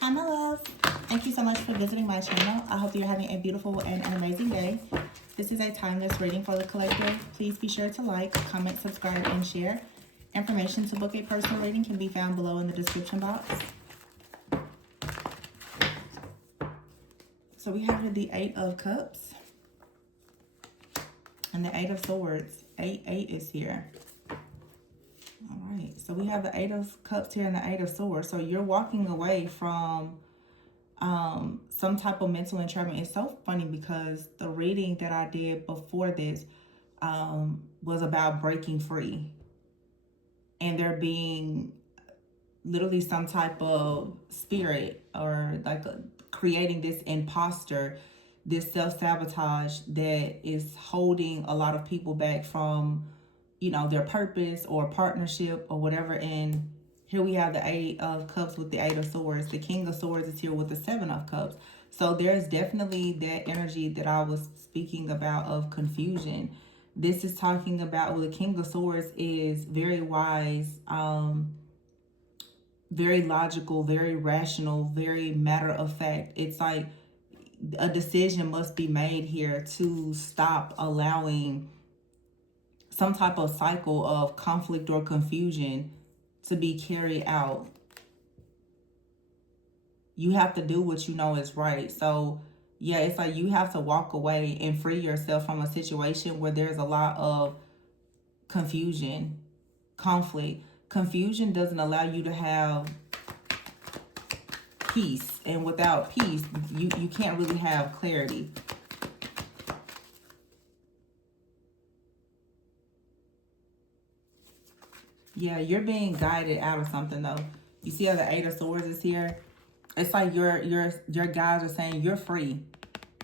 Hi, my love. Thank you so much for visiting my channel. I hope you're having a beautiful and an amazing day. This is a timeless reading for the collective. Please be sure to like, comment, subscribe, and share. Information to book a personal reading can be found below in the description box. So we have here the Eight of Cups and the Eight of Swords. 8 is here. All right, so we have the Eight of Cups here and the Eight of Swords. So you're walking away from some type of mental entrapment. It's so funny because the reading that I did before this was about breaking free. And there being literally some type of spirit or like creating this imposter, this self-sabotage that is holding a lot of people back from, you know, their purpose or partnership or whatever. And here we have the Eight of Cups with the Eight of Swords. The King of Swords is here with the Seven of Cups. So there's definitely that energy that I was speaking about of confusion. This is talking about, well, the King of Swords is very wise, very logical, very rational, very matter of fact. It's like a decision must be made here to stop allowing some type of cycle of conflict or confusion to be carried out. You have to do what you know is right. So yeah, it's like you have to walk away and free yourself from a situation where there's a lot of confusion, conflict. Confusion doesn't allow you to have peace. And without peace, you can't really have clarity. Yeah, you're being guided out of something though. You see how the Eight of Swords is here? It's like your guides are saying you're free.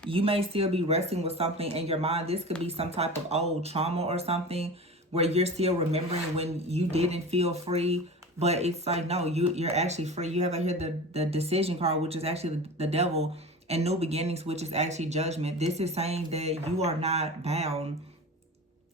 You may still be wrestling with something in your mind. This could be some type of old trauma or something where you're still remembering when you didn't feel free. But it's like, no, you're actually free. You have here the decision card, which is actually the devil, and new beginnings, which is actually judgment. This is saying that you are not bound.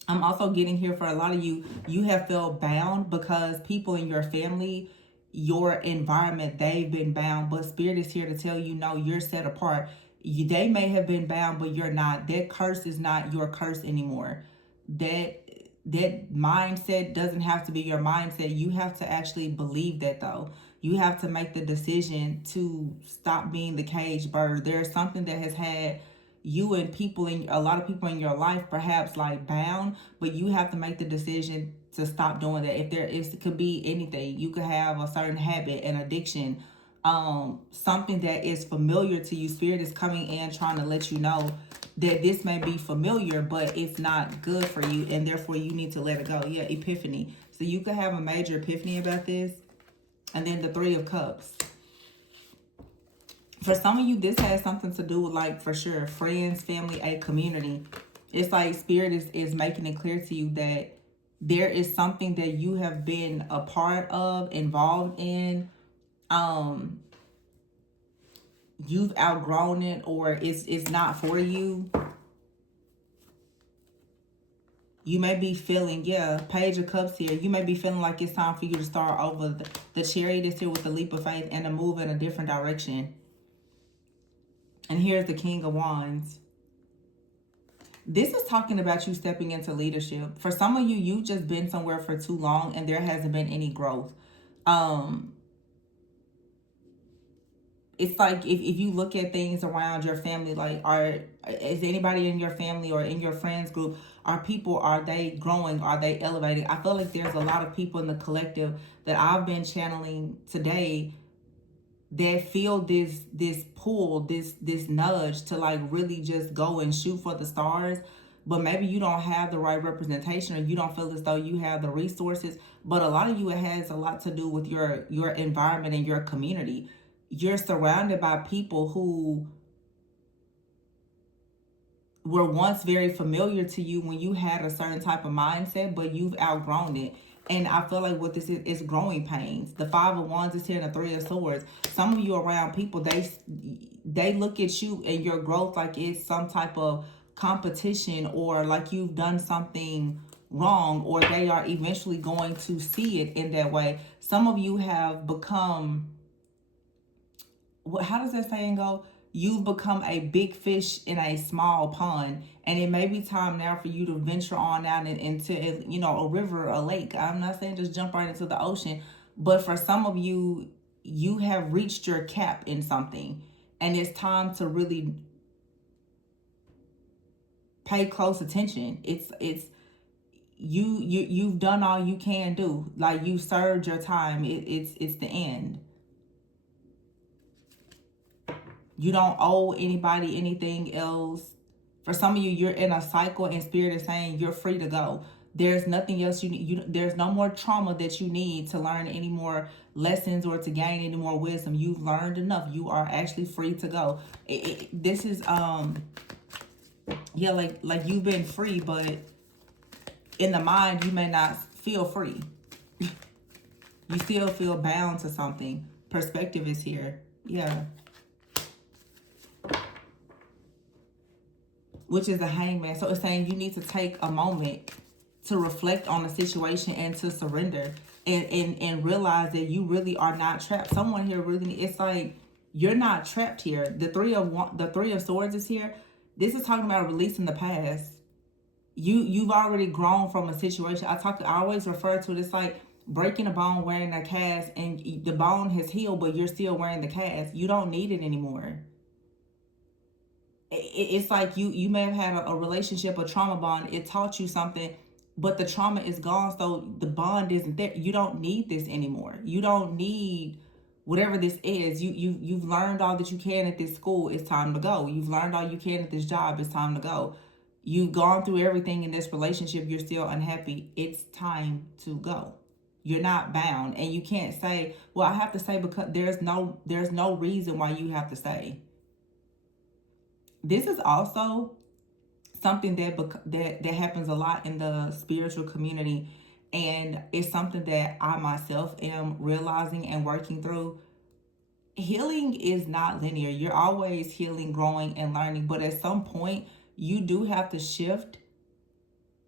I'm also getting here for a lot of you, you have felt bound because people in your family, your environment, they've been bound. But Spirit is here to tell you, no, you're set apart. They may have been bound, but you're not. That curse is not your curse anymore. That mindset doesn't have to be your mindset. You have to actually believe that though. You have to make the decision to stop being the caged bird. There's something that has had you and people in a lot of people in your life perhaps like bound, but you have to make the decision to stop doing that. If it could be anything, you could have a certain habit, an addiction, something that is familiar to you. Spirit is coming in trying to let you know that this may be familiar, but it's not good for you, and therefore you need to let it go. Yeah, epiphany. So you could have a major epiphany about this. And then the Three of Cups. For some of you, this has something to do with, like, for sure, friends, family, a community. It's like Spirit is making it clear to you that there is something that you have been a part of, involved in. You've outgrown it, or it's not for you. You may be feeling, yeah, Page of Cups here. You may be feeling like it's time for you to start over. The Chariot is here with the leap of faith and to move in a different direction. And here's the King of Wands. This is talking about you stepping into leadership. For some of you, you've just been somewhere for too long and there hasn't been any growth. It's like if you look at things around your family, like is anybody in your family or in your friends group, are they growing? Are they elevating? I feel like there's a lot of people in the collective that I've been channeling today that feel this pull, this nudge to like really just go and shoot for the stars. But maybe you don't have the right representation, or you don't feel as though you have the resources. But a lot of you, it has a lot to do with your environment and your community. You're surrounded by people who were once very familiar to you when you had a certain type of mindset, but you've outgrown it. And I feel like what this is growing pains. The Five of Wands is here and the Three of Swords. Some of you around people, they look at you and your growth like it's some type of competition, or like you've done something wrong, or they are eventually going to see it in that way. Some of you have become how does that saying go? You've become a big fish in a small pond, and it may be time now for you to venture on out into, a river, a lake. I'm not saying just jump right into the ocean, but for some of you, you have reached your cap in something, and it's time to really pay close attention. You've done all you can do. Like, you served your time. It's the end. You don't owe anybody anything else. For some of you, you're in a cycle, and Spirit is saying you're free to go. There's nothing else you need. There's no more trauma that you need to learn any more lessons or to gain any more wisdom. You've learned enough. You are actually free to go. This is yeah, like you've been free, but in the mind you may not feel free. You still feel bound to something. Perspective is here. Yeah. Which is the Hangman. So it's saying you need to take a moment to reflect on the situation and to surrender and realize that you really are not trapped. Someone here really, it's like you're not trapped here. The three of swords is here. This is talking about releasing the past. You've already grown from a situation. I always refer to it as like breaking a bone, wearing a cast, and the bone has healed, but you're still wearing the cast. You don't need it anymore. It's like you may have had a relationship, a trauma bond. It taught you something, but the trauma is gone, so the bond isn't there. You don't need this anymore. You don't need whatever this is. You've learned all that you can at this school. It's time to go. You've learned all you can at this job. It's time to go. You've gone through everything in this relationship. You're still unhappy. It's time to go. You're not bound, and you can't say, well, I have to say, because there's no reason why you have to stay. This is also something that happens a lot in the spiritual community, and it's something that I myself am realizing and working through. Healing is not linear. You're always healing, growing, and learning, but at some point you do have to shift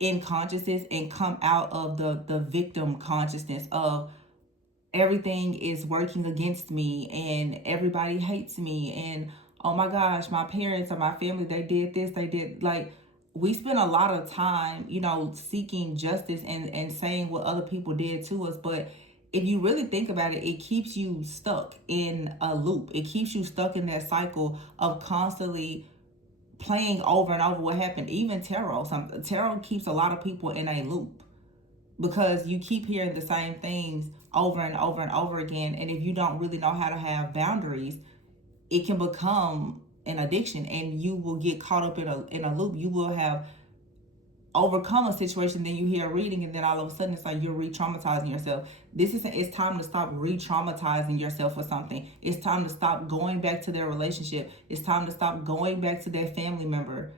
in consciousness and come out of the victim consciousness of everything is working against me and everybody hates me and oh my gosh, my parents or my family, they did this, they did. Like, we spend a lot of time, seeking justice and saying what other people did to us. But if you really think about it, it keeps you stuck in a loop. It keeps you stuck in that cycle of constantly playing over and over what happened. Even tarot keeps a lot of people in a loop because you keep hearing the same things over and over and over again. And if you don't really know how to have boundaries, it can become an addiction, and you will get caught up in a loop. You will have overcome a situation, then you hear a reading, and then all of a sudden it's like you're re-traumatizing yourself. It's time to stop re-traumatizing yourself for something. It's time to stop going back to their relationship. It's time to stop going back to that family member.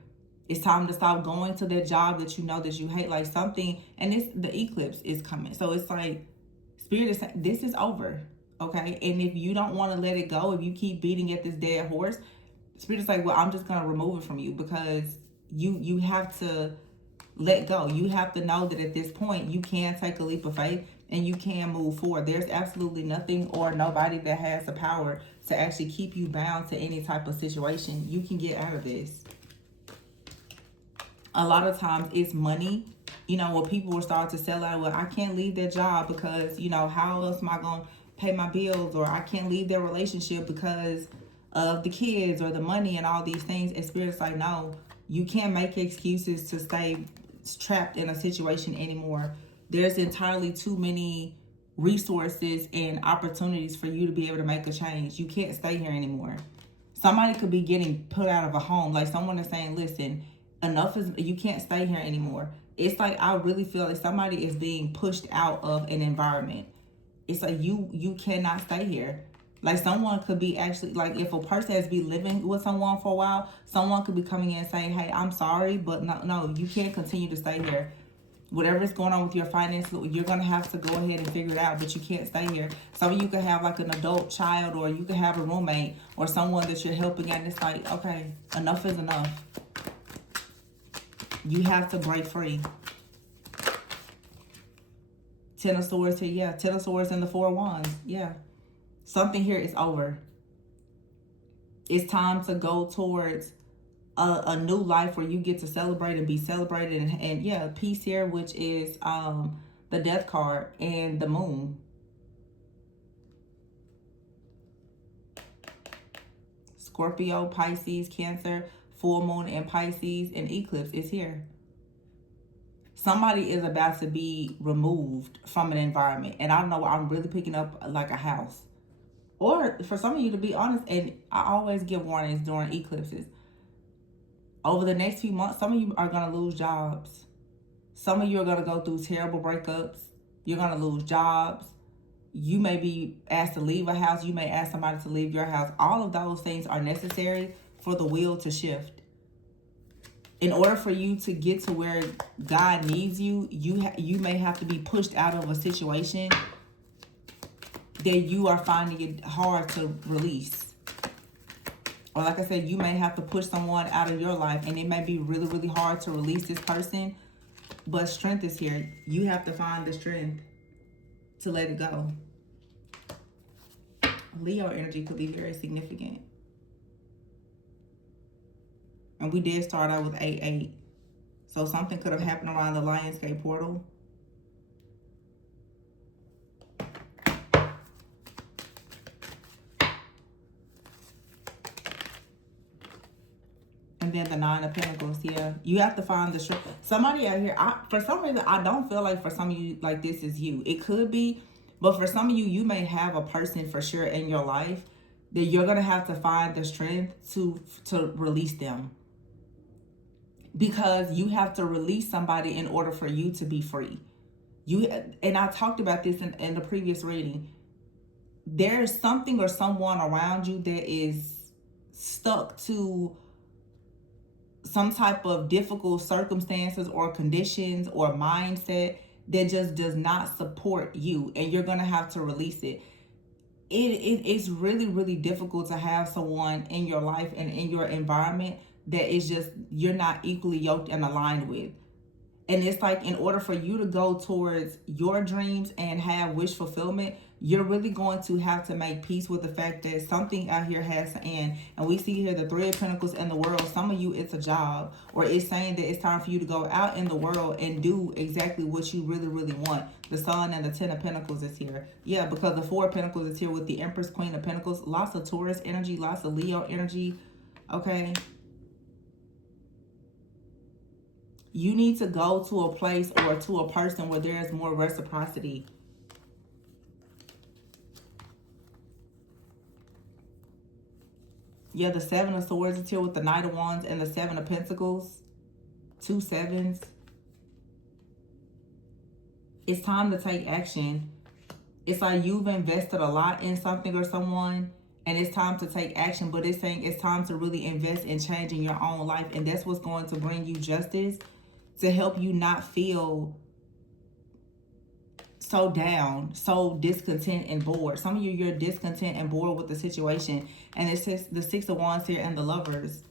It's time to stop going to that job that you know that you hate, like something. And the eclipse is coming, so it's like Spirit is saying this is over. Okay, and if you don't want to let it go, if you keep beating at this dead horse, Spirit is like, well, I'm just going to remove it from you, because you have to let go. You have to know that at this point, you can take a leap of faith and you can move forward. There's absolutely nothing or nobody that has the power to actually keep you bound to any type of situation. You can get out of this. A lot of times it's money. When people will start to sell out, well, I can't leave that job because, how else am I going to pay my bills, or I can't leave their relationship because of the kids or the money and all these things. And Spirit's like, no, you can't make excuses to stay trapped in a situation anymore. There's entirely too many resources and opportunities for you to be able to make a change. You can't stay here anymore. Somebody could be getting put out of a home. Like, someone is saying, listen, you can't stay here anymore. It's like, I really feel like somebody is being pushed out of an environment. It's like you cannot stay here. Like, someone could be actually, like, if a person has been living with someone for a while, someone could be coming in and saying, hey, I'm sorry, but no, you can't continue to stay here. Whatever's going on with your finances, you're going to have to go ahead and figure it out, but you can't stay here. Some of you could have like an adult child, or you could have a roommate or someone that you're helping, and it's like, okay, enough is enough. You have to break free. Ten of Swords here, yeah. Ten of Swords and the Four of Wands, yeah. Something here is over. It's time to go towards a new life where you get to celebrate and be celebrated. And yeah, peace here, which is the death card and the moon. Scorpio, Pisces, Cancer, full moon in Pisces, and eclipse is here. Somebody is about to be removed from an environment. And I don't know, I'm really picking up like a house. Or for some of you, to be honest, and I always give warnings during eclipses. Over the next few months, some of you are going to lose jobs. Some of you are going to go through terrible breakups. You're going to lose jobs. You may be asked to leave a house. You may ask somebody to leave your house. All of those things are necessary for the wheel to shift. In order for you to get to where God needs you, you may have to be pushed out of a situation that you are finding it hard to release. Or like I said, you may have to push someone out of your life, and it may be really, really hard to release this person, but strength is here. You have to find the strength to let it go. Leo energy could be very significant. And we did start out with 8-8. So something could have happened around the Lionsgate portal. And then the 9 of Pentacles, yeah. You have to find the strength. Somebody out here, for some reason, I don't feel like for some of you, like this is you. It could be, but for some of you, you may have a person for sure in your life that you're going to have to find the strength to release them. Because you have to release somebody in order for you to be free. And I talked about this in the previous reading. There's something or someone around you that is stuck to some type of difficult circumstances or conditions or mindset that just does not support you, and you're going to have to release it. It's really, really difficult to have someone in your life and in your environment that is just, you're not equally yoked and aligned with. And it's like, in order for you to go towards your dreams and have wish fulfillment, you're really going to have to make peace with the fact that something out here has to end. And we see here the 3 of Pentacles in the world. Some of you, it's a job, or it's saying that it's time for you to go out in the world and do exactly what you really, really want. The Sun and the 10 of Pentacles is here. Yeah, because the 4 of Pentacles is here with the Empress, Queen of Pentacles. Lots of Taurus energy, lots of Leo energy. Okay. You need to go to a place or to a person where there is more reciprocity. Yeah, the 7 of Swords is here with the Knight of Wands and the 7 of Pentacles. 2 sevens. It's time to take action. It's like you've invested a lot in something or someone, and it's time to take action. But it's saying it's time to really invest in changing your own life. And that's what's going to bring you justice, to help you not feel so down, so discontent and bored. Some of you, you're discontent and bored with the situation. And it says the 6 of Wands here and the Lovers.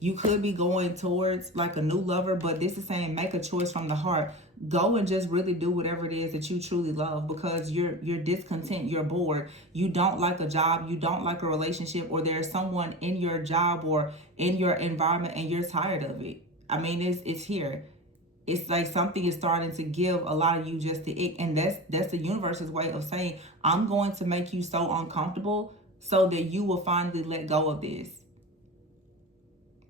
You could be going towards like a new lover, but this is saying make a choice from the heart. Go and just really do whatever it is that you truly love, because you're discontent, you're bored. You don't like a job, you don't like a relationship, or there's someone in your job or in your environment and you're tired of it. I mean, it's here. It's like something is starting to give a lot of you just the ick. And that's the universe's way of saying, I'm going to make you so uncomfortable so that you will finally let go of this.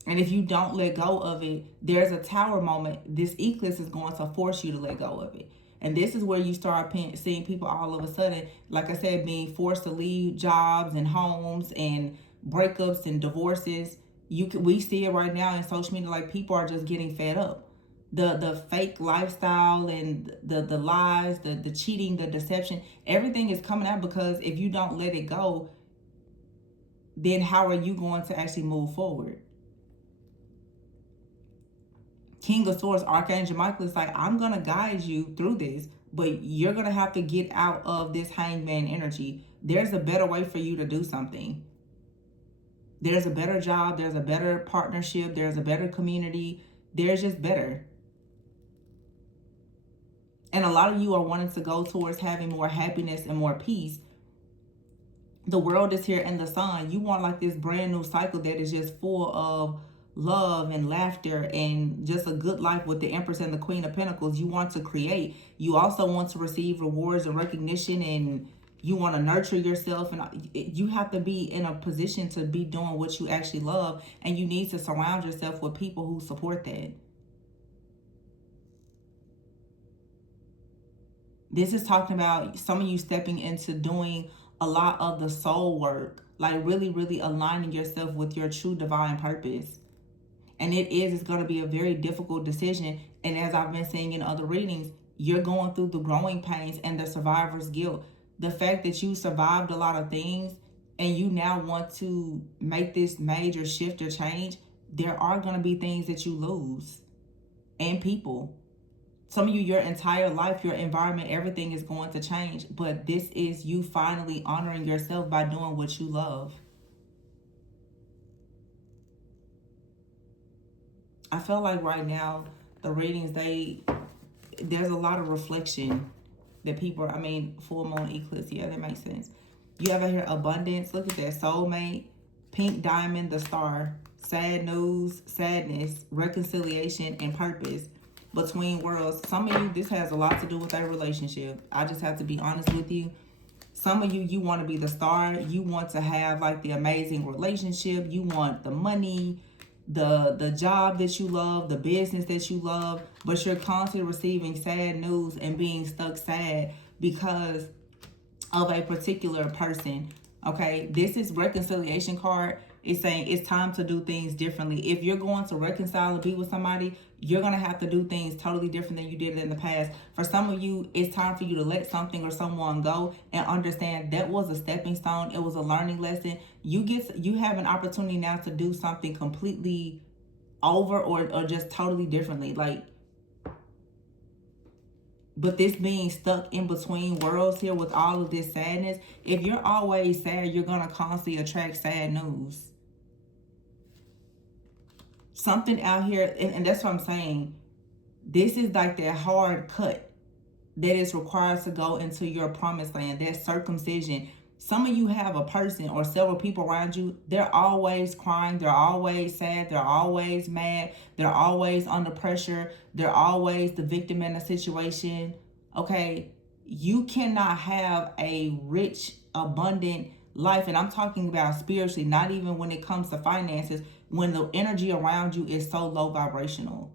And if you don't let go of it, there's a tower moment. This eclipse is going to force you to let go of it. And this is where you start seeing people all of a sudden, like I said, being forced to leave jobs and homes and breakups and divorces. We see it right now in social media, like people are just getting fed up. The fake lifestyle and the lies, the cheating, the deception, everything is coming out, because if you don't let it go, then how are you going to actually move forward? King of Swords, Archangel Michael is like, I'm going to guide you through this, but you're going to have to get out of this hangman energy. There's a better way for you to do something. There's a better job. There's a better partnership. There's a better community. There's just better. And a lot of you are wanting to go towards having more happiness and more peace. The world is here in the sun. You want like this brand new cycle that is just full of love and laughter and just a good life with the Empress and the Queen of Pentacles. You want to create. You also want to receive rewards and recognition, and you want to nurture yourself, and you have to be in a position to be doing what you actually love, and you need to surround yourself with people who support that. This is talking about some of you stepping into doing a lot of the soul work, like really, really aligning yourself with your true divine purpose. And it's going to be a very difficult decision. And as I've been saying in other readings, you're going through the growing pains and the survivor's guilt. The fact that you survived a lot of things and you now want to make this major shift or change, there are going to be things that you lose, and people. Some of you, your entire life, your environment, everything is going to change. But this is you finally honoring yourself by doing what you love. I feel like right now, the readings, there's a lot of reflection that people are, full moon eclipse. Yeah, that makes sense. You have here abundance. Look at that. Soulmate, pink diamond, the star, sad news, sadness, reconciliation, and purpose. Between worlds. Some of you, this has a lot to do with their relationship. I just have to be honest with you. Some of you, you want to be the star. You want to have like the amazing relationship. You want the money, the job that you love, the business that you love, but you're constantly receiving sad news and being stuck sad because of a particular person. Okay, this is reconciliation card. It's saying it's time to do things differently. If you're going to reconcile and be with somebody, you're going to have to do things totally different than you did in the past. For some of you, it's time for you to let something or someone go and understand that was a stepping stone. It was a learning lesson. You have an opportunity now to do something completely over or just totally differently. But this being stuck in between worlds here with all of this sadness, if you're always sad, you're going to constantly attract sad news. Something out here, and that's what I'm saying. This is like that hard cut that is required to go into your promised land, that circumcision. Some of you have a person or several people around you, they're always crying, they're always sad, they're always mad, they're always under pressure, they're always the victim in a situation. Okay, you cannot have a rich, abundant life, and I'm talking about spiritually, not even when it comes to finances, when the energy around you is so low vibrational.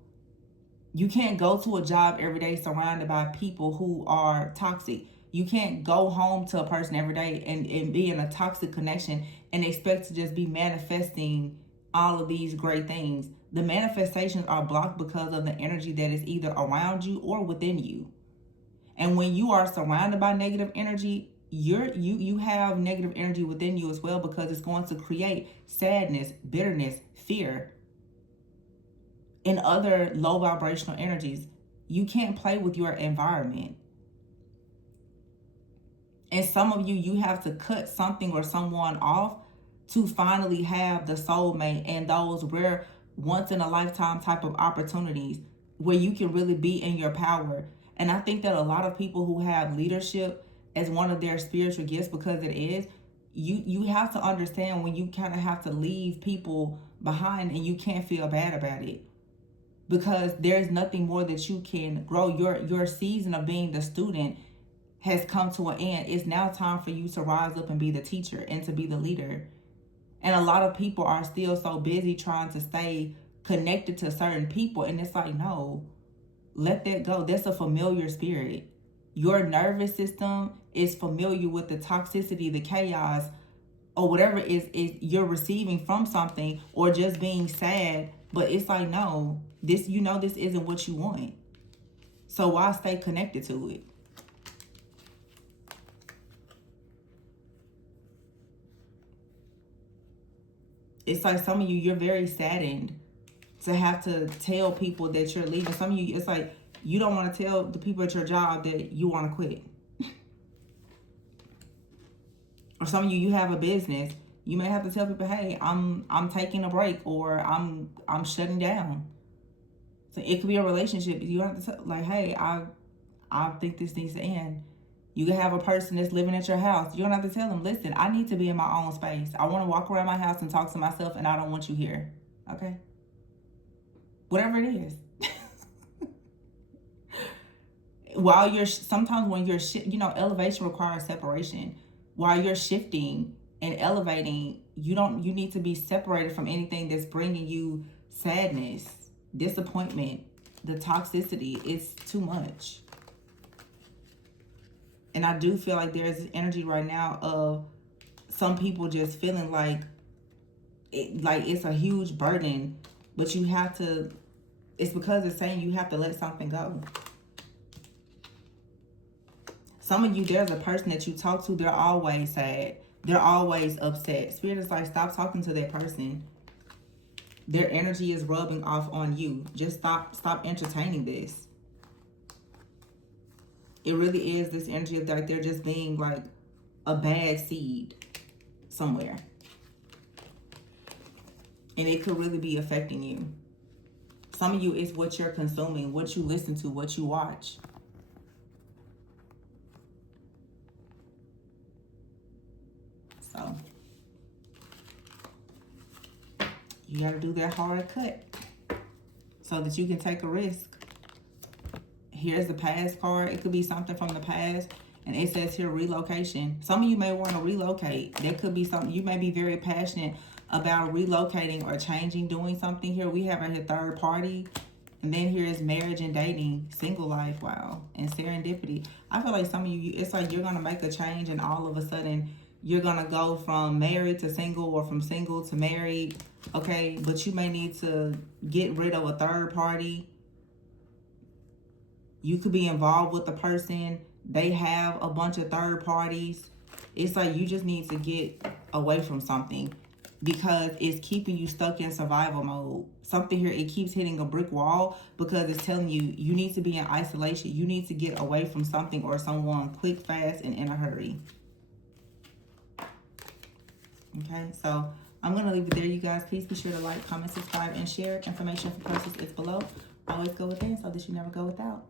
You can't go to a job every day surrounded by people who are toxic. You can't go home to a person every day and be in a toxic connection and expect to just be manifesting all of these great things. The manifestations are blocked because of the energy that is either around you or within you. And when you are surrounded by negative energy, you have negative energy within you as well, because it's going to create sadness, bitterness, fear, and other low vibrational energies. You can't play with your environment. And some of you, you have to cut something or someone off to finally have the soulmate and those rare once in a lifetime type of opportunities where you can really be in your power. And I think that a lot of people who have leadership as one of their spiritual gifts, because it is, you have to understand when you kind of have to leave people behind and you can't feel bad about it, because there's nothing more that you can grow. Your season of being the student has come to an end. It's now time for you to rise up and be the teacher and to be the leader. And a lot of people are still so busy trying to stay connected to certain people, and it's like, no, let that go. That's a familiar spirit. Your nervous system is familiar with the toxicity, the chaos, or whatever is you're receiving from something, or just being sad. But it's like, no, this this isn't what you want. So why stay connected to it? It's like some of you, you're very saddened to have to tell people that you're leaving. Some of you, it's like you don't want to tell the people at your job that you want to quit. Or some of you, you have a business. You may have to tell people, hey, I'm taking a break, or I'm shutting down. So it could be a relationship. You have to tell, like, hey, I think this needs to end. You can have a person that's living at your house. You don't have to tell them, listen, I need to be in my own space. I want to walk around my house and talk to myself, and I don't want you here. Okay? Whatever it is. While you're, sometimes when you're, elevation requires separation. While you're shifting and elevating, you need to be separated from anything that's bringing you sadness, disappointment, the toxicity. It's too much. And I do feel like there's energy right now of some people just feeling like it's a huge burden, but you have to, it's because it's saying you have to let something go. Some of you, there's a person that you talk to, they're always sad. They're always upset. Spirit is like, stop talking to that person. Their energy is rubbing off on you. Just stop entertaining this. It really is this energy of like they're just being like a bad seed somewhere. And it could really be affecting you. Some of you, it's what you're consuming, what you listen to, what you watch. So you got to do that hard cut so that you can take a risk. Here's the past card. It could be something from the past. And it says here relocation. Some of you may want to relocate. There could be something. You may be very passionate about relocating or changing, doing something here. We have a third party. And then here is marriage and dating, single life. Wow. And serendipity. I feel like some of you, it's like you're going to make a change and all of a sudden you're going to go from married to single or from single to married. Okay. But you may need to get rid of a third party. You could be involved with the person. They have a bunch of third parties. It's like you just need to get away from something because it's keeping you stuck in survival mode. Something here, it keeps hitting a brick wall because it's telling you, you need to be in isolation. You need to get away from something or someone quick, fast, and in a hurry. Okay, so I'm going to leave it there, you guys. Please be sure to like, comment, subscribe, and share. Information for purchase is below. Always go within so that you never go without.